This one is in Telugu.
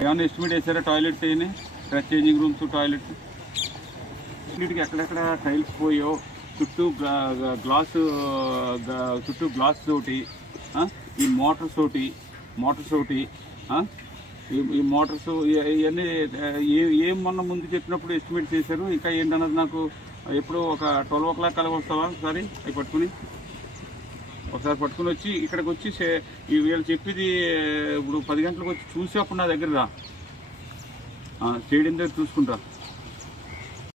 ఏమన్నా ఎస్టిమేట్ వేసారా? టాయిలెట్స్ అయినాయి, చేంజింగ్ రూమ్స్, టాయిలెట్స్ వీటికి ఎక్కడెక్కడ టైల్స్ పోయో, చుట్టూ గ్లాస్ తోటి, ఈ మోటార్స్ ఒకటి ఈ మోటార్స్ ఇవన్నీ ఏం మొన్న ముందు చెప్పినప్పుడు ఎస్టిమేట్ చేశారు. ఇంకా ఏంటన్నది నాకు ఎప్పుడు ఒక 12 o'clock కల వస్తావా ఒకసారి అవి పట్టుకుని వచ్చి ఇక్కడికి వచ్చి వీళ్ళు చెప్పేది ఇప్పుడు 10 గంటలకు వచ్చి చూసి అప్పుడు నా దగ్గర రా, స్టేడియం దగ్గర చూసుకుంటా.